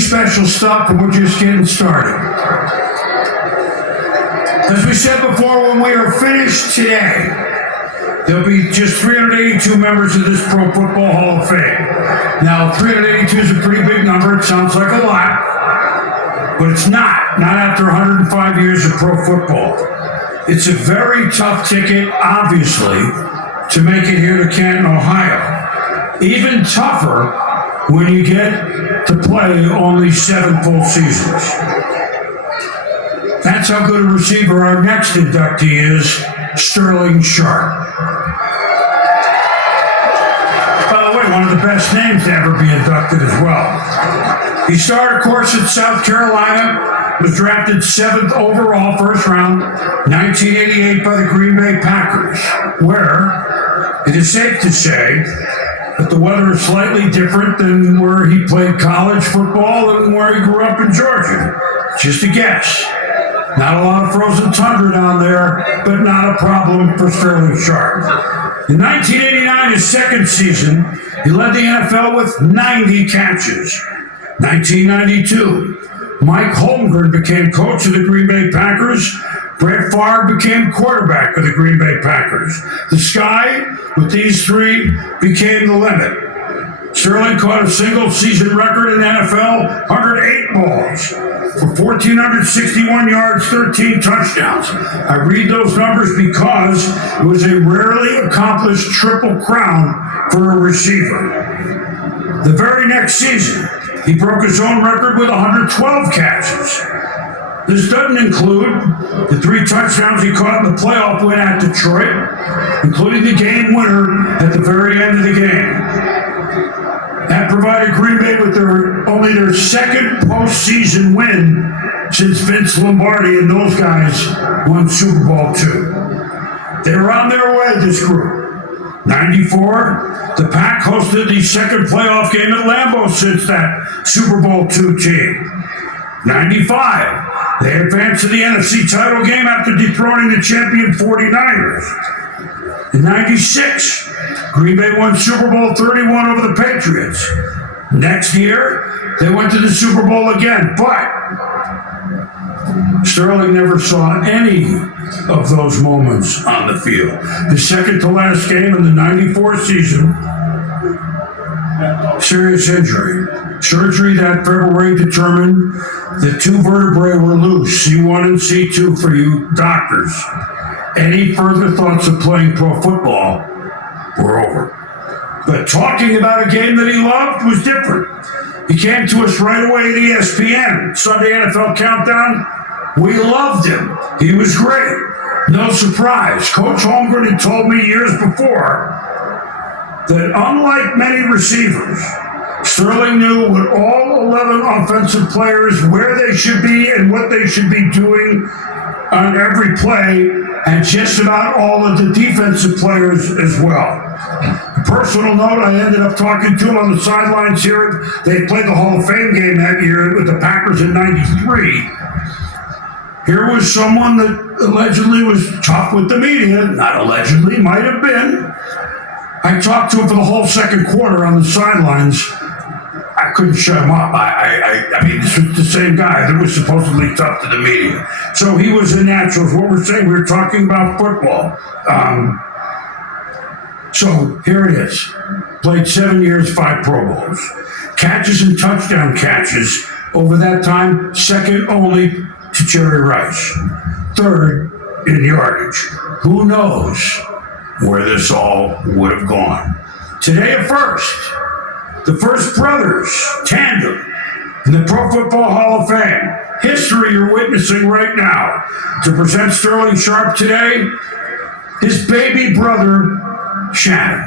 special stuff, and we're just getting started. As we said before, when we are finished today, there'll be just 382 members of this Pro Football Hall of Fame. Now, 382 is a pretty big number. It sounds like a lot, but it's not. Not after 105 years of pro football. It's a very tough ticket, obviously, to make it here to Canton, Ohio. Even tougher when you get to play only 7 full seasons. That's how good a receiver our next inductee is, Sterling Sharpe. By the way, one of the best names to ever be inducted as well. He started, of course, at South Carolina, was drafted 7th overall, first round, 1988 by the Green Bay Packers, where it is safe to say that the weather is slightly different than where he played college football and where he grew up in Georgia. Just a guess. Not a lot of frozen tundra down there, but not a problem for Sterling Sharpe. In 1989, his second season, he led the NFL with 90 catches. 1992, Mike Holmgren became coach of the Green Bay Packers. Brett Favre became quarterback of the Green Bay Packers. The sky, with these three, became the limit. Sterling caught a single-season record in the NFL, 108 balls for 1,461 yards, 13 touchdowns. I read those numbers because it was a rarely accomplished triple crown for a receiver. The very next season, he broke his own record with 112 catches. This doesn't include the 3 touchdowns he caught in the playoff win at Detroit, including the game winner at the very end of the game. That provided Green Bay with only their second postseason win since Vince Lombardi and those guys won Super Bowl II. They were on their way, this group. 94, the Pack hosted the second playoff game at Lambeau since that Super Bowl II team. 95, they advanced to the NFC title game after dethroning the champion 49ers. In 96, Green Bay won Super Bowl 31 over the Patriots. Next year, they went to the Super Bowl again, but Sterling never saw any of those moments on the field. The second to last game in the 94 season, serious injury. Surgery that February determined that 2 vertebrae were loose, C1 and C2 for you doctors. Any further thoughts of playing pro football were over. But talking about a game that he loved was different. He came to us right away at ESPN, Sunday NFL Countdown. We loved him. He was great. No surprise. Coach Holmgren had told me years before that unlike many receivers, Sterling knew what all 11 offensive players, where they should be and what they should be doing on every play, and just about all of the defensive players as well. A personal note, I ended up talking to him on the sidelines here. They played the Hall of Fame game that year with the Packers in 93. Here was someone that allegedly was tough with the media. Not allegedly, might have been. I talked to him for the whole second quarter on the sidelines. I couldn't shut him up. I mean, this was the same guy that was supposedly tough to the media. So he was a natural. What we're saying, we were talking about football. So here it is. Played 7 years, 5 Pro Bowls. Catches and touchdown catches over that time, second only to Jerry Rice. Third in yardage. Who knows where this all would have gone. Today a first. The first brothers tandem in the Pro Football Hall of Fame. History you're witnessing right now. To present Sterling Sharpe today, his baby brother, Shannon.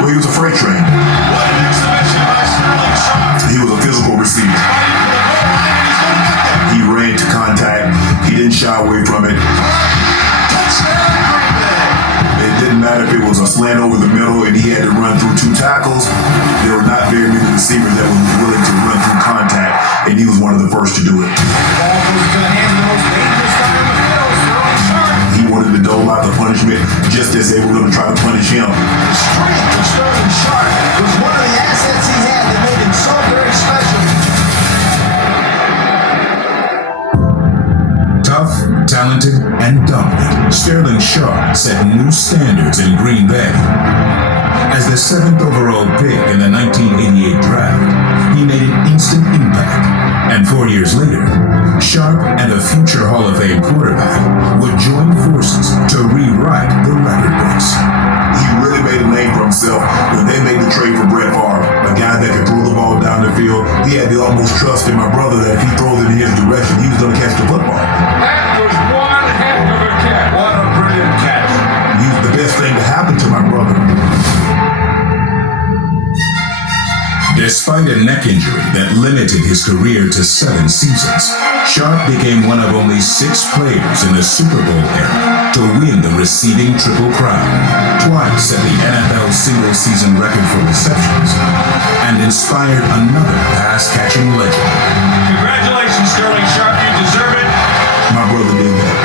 Well, he was a freight train. What an exhibition by Sterling Sharpe. He was a physical receiver. He ran to contact. He didn't shy away from it. Touchdown, Green Bay. It didn't matter if it was a slant over the middle and he had to run through 2 tackles. There were not very many receivers that were willing to run through contact, and he was one of the first to do it. The ball goes into the hands of the most dangerous guy in the field, Sterling Sharpe. He wanted to dole out the punishment just as they were going to try to punish him. The strength of Sterling Sharpe 7th overall pick in the 1988 draft, he made an instant impact. And 4 years later, Sharpe and a future Hall of Fame quarterback would join forces to rewrite the record books. He really made a name for himself when they made the trade for Brett Favre, a guy that could throw the ball down the field. He had the utmost trust in my brother that if he throws it in his direction, he was going to catch the football. That was one heck of a catch. What a brilliant catch. He was the best thing to happen to my brother. Despite a neck injury that limited his career to 7 seasons, Sharpe became one of only 6 players in the Super Bowl era to win the receiving Triple Crown, twice at the NFL single-season record for receptions, and inspired another pass-catching legend. Congratulations, Sterling Sharpe. You deserve it. My brother did that.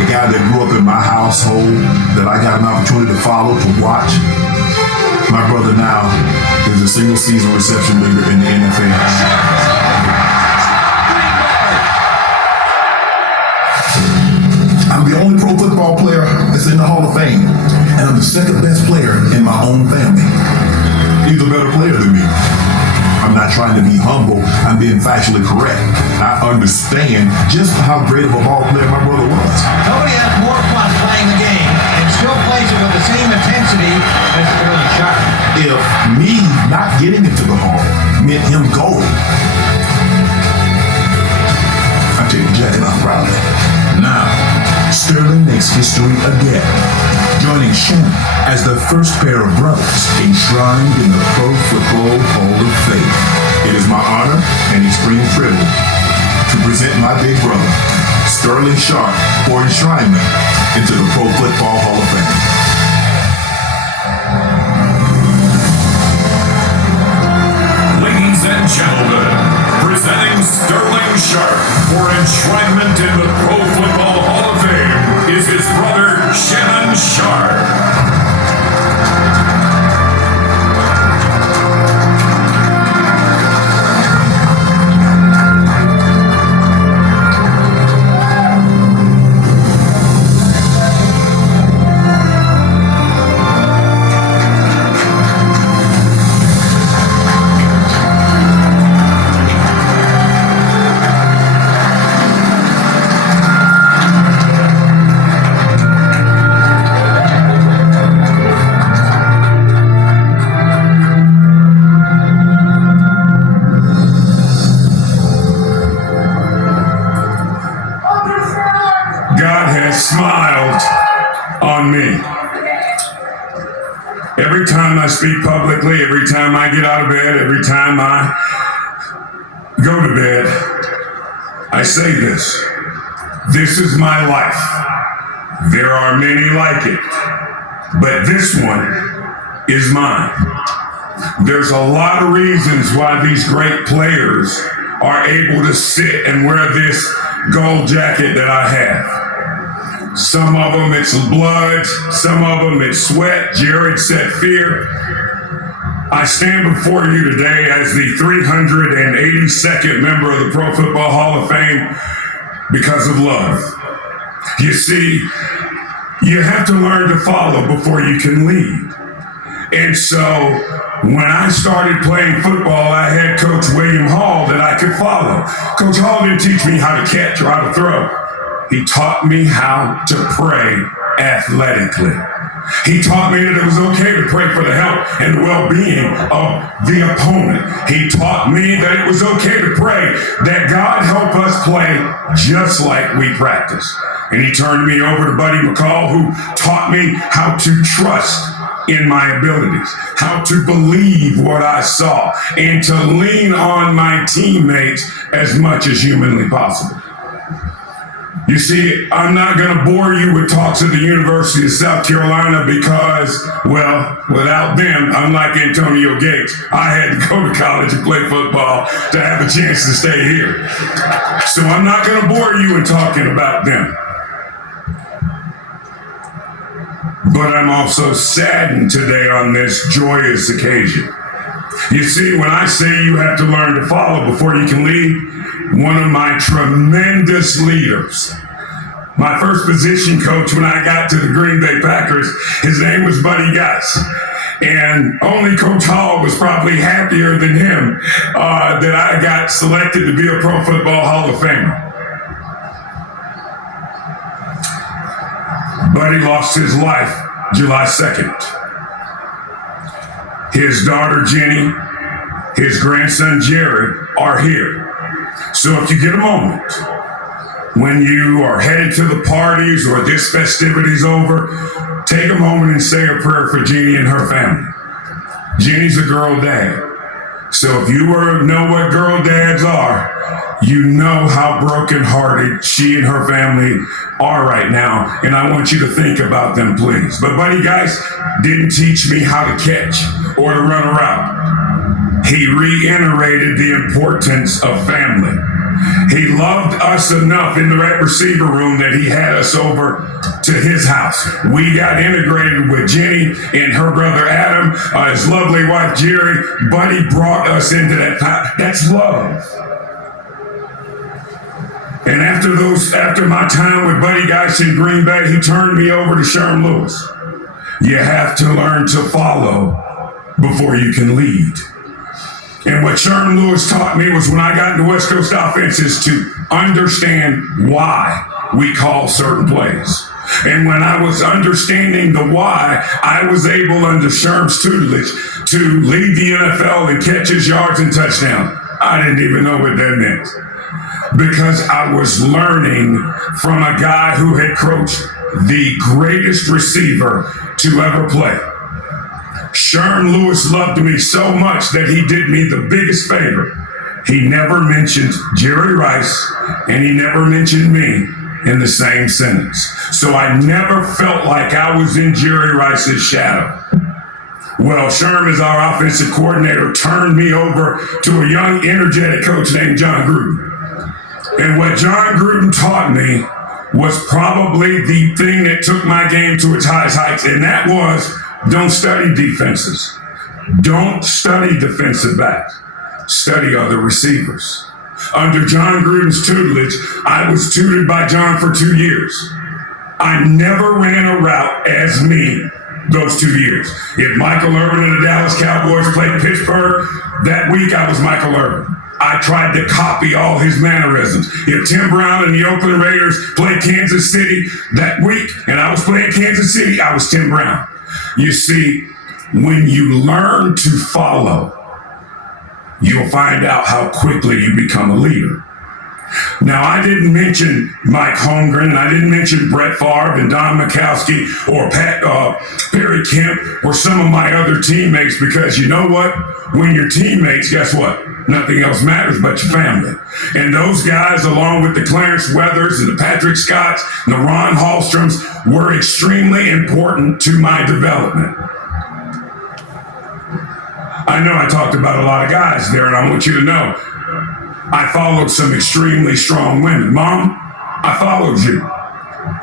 The guy that grew up in my household, that I got an opportunity to follow, to watch. My brother now is a single-season reception leader in the NFL. I'm the only pro football player that's in the Hall of Fame, and I'm the second best player in my own family. He's a better player than me. I'm not trying to be humble. I'm being factually correct. I understand just how great of a ball player my brother was. Nobody has more fun playing the game and still plays it with the same intensity as Sterling Sharpe. If me not getting into the Hall meant him going, I take the jacket off proudly. Now, Sterling makes history again, joining Shannon as the first pair of brothers enshrined in the Pro Football Hall of Fame. It is my honor and extreme privilege to present my big brother, Sterling Sharpe, for enshrinement into the Pro Football Hall of Fame. Ladies and gentlemen, presenting Sterling Sharpe for enshrinement in the Pro Football Hall of Fame is his brother, Shannon Sharpe. God has smiled on me. Every time I speak publicly, every time I get out of bed, every time I go to bed, I say this. This is my life. There are many like it, but this one is mine. There's a lot of reasons why these great players are able to sit and wear this gold jacket that I have. Some of them it's blood, some of them it's sweat. Jared said fear. I stand before you today as the 382nd member of the Pro Football Hall of Fame because of love. You see, you have to learn to follow before you can lead. And so when I started playing football, I had Coach William Hall that I could follow. Coach Hall didn't teach me how to catch or how to throw. He taught me how to pray athletically. He taught me that it was okay to pray for the health and the well-being of the opponent. He taught me that it was okay to pray that God help us play just like we practice. And he turned me over to Buddy McCall, who taught me how to trust in my abilities, how to believe what I saw, and to lean on my teammates as much as humanly possible. You see, I'm not going to bore you with talks at the University of South Carolina because, well, without them, unlike Antonio Gates, I had to go to college and play football to have a chance to stay here. So I'm not going to bore you in talking about them. But I'm also saddened today on this joyous occasion. You see, when I say you have to learn to follow before you can lead, one of my tremendous leaders, my first position coach when I got to the Green Bay Packers, his name was Buddy Guss. And only Coach Hall was probably happier than him that I got selected to be a Pro Football Hall of Famer. Buddy lost his life July 2nd. His daughter Jenny, his grandson Jared are here. So if you get a moment, when you are headed to the parties or this festivity's over, take a moment and say a prayer for Jeannie and her family. Jeannie's a girl dad. So if you know what girl dads are, you know how brokenhearted she and her family are right now. And I want you to think about them, please. But Buddy Geist didn't teach me how to catch or to run a route. He reiterated the importance of family. He loved us enough in the right receiver room that he had us over to his house. We got integrated with Jenny and her brother Adam, his lovely wife Jerry. Buddy brought us into that time. That's love. And after my time with Buddy Geist in Green Bay, he turned me over to Sherm Lewis. You have to learn to follow before you can lead. And what Sherm Lewis taught me was when I got into West Coast offenses to understand why we call certain plays. And when I was understanding the why, I was able under Sherm's tutelage to lead the NFL in catches, yards, and touchdowns. I didn't even know what that meant, because I was learning from a guy who had coached the greatest receiver to ever play. Sherm Lewis loved me so much that he did me the biggest favor. He never mentioned Jerry Rice, and he never mentioned me in the same sentence. So I never felt like I was in Jerry Rice's shadow. Well, Sherm, as our offensive coordinator, turned me over to a young, energetic coach named John Gruden. And what John Gruden taught me was probably the thing that took my game to its highest heights, and that was, don't study defenses. Don't study defensive backs. Study other receivers. Under John Gruden's tutelage, I was tutored by John for 2 years. I never ran a route as me those 2 years. If Michael Irvin and the Dallas Cowboys played Pittsburgh, that week I was Michael Irvin. I tried to copy all his mannerisms. If Tim Brown and the Oakland Raiders played Kansas City that week, and I was playing Kansas City, I was Tim Brown. You see, when you learn to follow, you'll find out how quickly you become a leader. Now, I didn't mention Mike Holmgren, and I didn't mention Brett Favre and Don Mikowski or Perry Kemp or some of my other teammates, because you know what? When you're teammates, guess what? Nothing else matters but your family. And those guys, along with the Clarence Weathers and the Patrick Scotts and the Ron Hallstroms, were extremely important to my development. I know I talked about a lot of guys there, and I want you to know, I followed some extremely strong women. Mom, I followed you.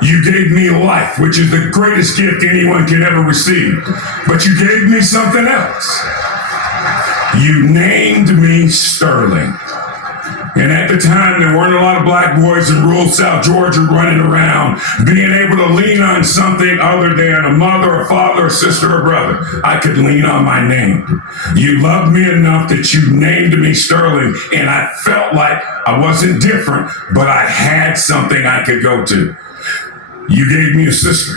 You gave me life, which is the greatest gift anyone can ever receive. But you gave me something else. You named me Sterling. And at the time, there weren't a lot of black boys in rural South Georgia running around, being able to lean on something other than a mother, a father, a sister, or brother. I could lean on my name. You loved me enough that you named me Sterling, and I felt like I wasn't different, but I had something I could go to. You gave me a sister,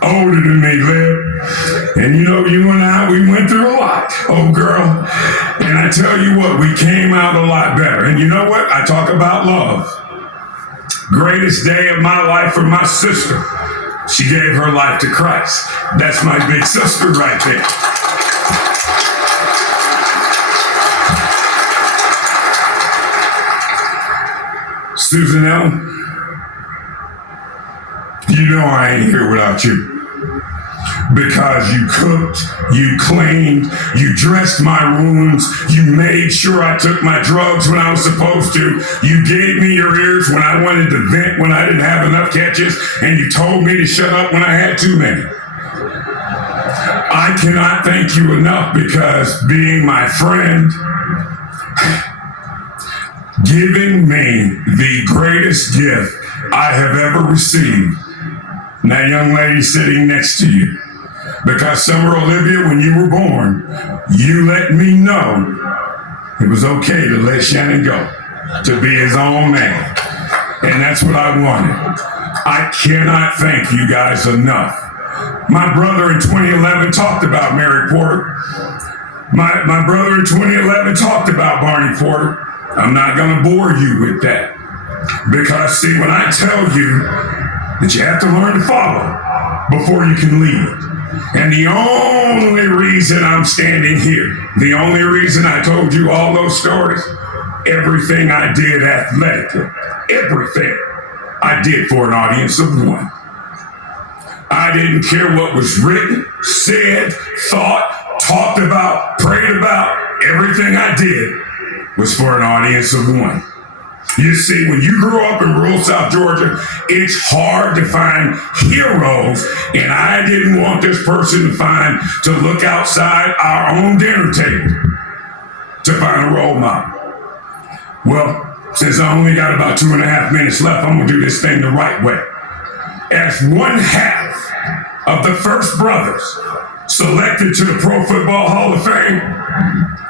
older than me, Liv. And you know, you and I, we went through a lot, oh girl. And I tell you what, we came out a lot better. And you know what? I talk about love. Greatest day of my life for my sister. She gave her life to Christ. That's my big sister right there. Susan Ellen, you know I ain't here without you. Because you cooked, you cleaned, you dressed my wounds, you made sure I took my drugs when I was supposed to, you gave me your ears when I wanted to vent when I didn't have enough catches, and you told me to shut up when I had too many. I cannot thank you enough, because being my friend, giving me the greatest gift I have ever received. And that young lady sitting next to you, Because Summer Olivia, when you were born, you let me know it was okay to let Shannon go, to be his own man. And that's what I wanted. I cannot thank you guys enough. My brother in 2011 talked about Mary Porter. My brother in 2011 talked about Barney Porter. I'm not going to bore you with that. Because, see, when I tell you that you have to learn to follow before you can lead, and the only reason I'm standing here, the only reason I told you all those stories, everything I did athletically, everything I did for an audience of one. I didn't care what was written, said, thought, talked about, prayed about. Everything I did was for an audience of one. You see, when you grew up in rural South Georgia, it's hard to find heroes, and I didn't want this person to look outside our own dinner table to find a role model. Well, since I only got about 2.5 minutes left, I'm gonna do this thing the right way. As one half of the first brothers selected to the Pro Football Hall of Fame,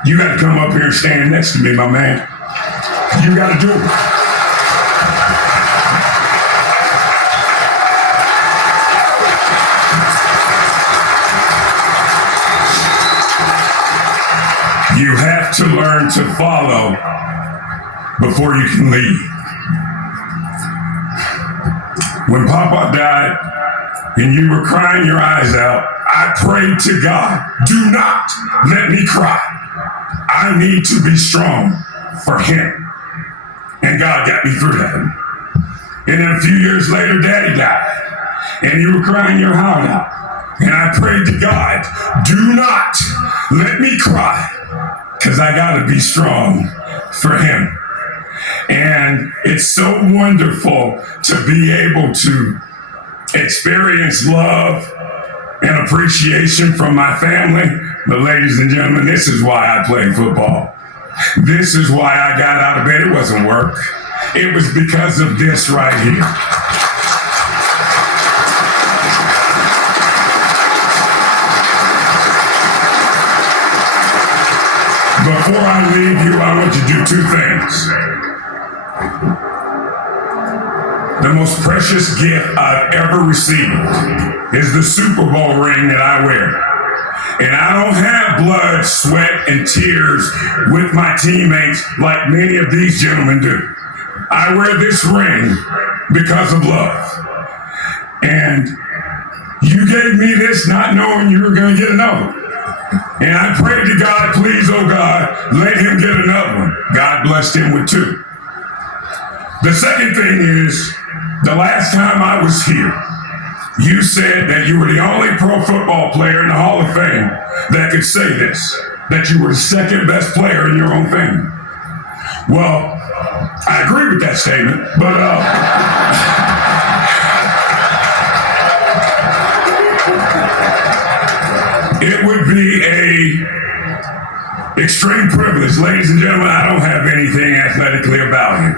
you gotta come up here and stand next to me, my man. You gotta do it. You have to learn to follow before you can lead. When Papa died and you were crying your eyes out, I prayed to God, do not let me cry. I need to be strong for him. And God got me through that. And then a few years later, Daddy died. And you were crying your heart out. And I prayed to God, do not let me cry, because I got to be strong for him. And it's so wonderful to be able to experience love and appreciation from my family. But ladies and gentlemen, this is why I play football. This is why I got out of bed. It wasn't work. It was because of this right here. Before I leave you, I want you to do two things. The most precious gift I've ever received is the Super Bowl ring that I wear. And I don't have blood, sweat, and tears with my teammates like many of these gentlemen do. I wear this ring because of love. And you gave me this not knowing you were going to get another one. And I prayed to God, please, oh God, let him get another one. God blessed him with two. The second thing is, the last time I was here, you said that you were the only pro football player in the Hall of Fame that could say this, that you were the second best player in your own family. Well, I agree with that statement, but it would be a extreme privilege. Ladies and gentlemen, I don't have anything athletically about me,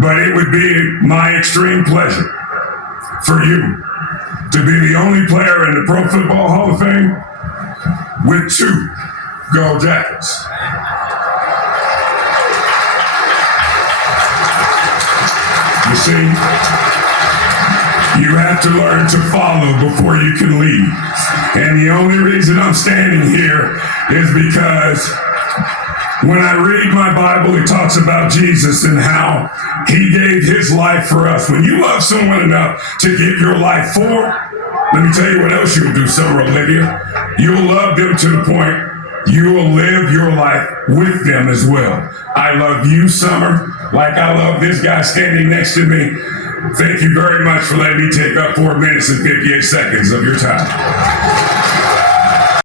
but it would be my extreme pleasure for you to be the only player in the Pro Football Hall of Fame with 2 gold jackets. You see, you have to learn to follow before you can lead. And the only reason I'm standing here is because when I read my Bible, it talks about Jesus and how he gave his life for us. When you love someone enough to give your life for, let me tell you what else you'll do, Summer Olivia. You'll love them to the point you will live your life with them as well. I love you, Summer, like I love this guy standing next to me. Thank you very much for letting me take up 4 minutes and 58 seconds of your time.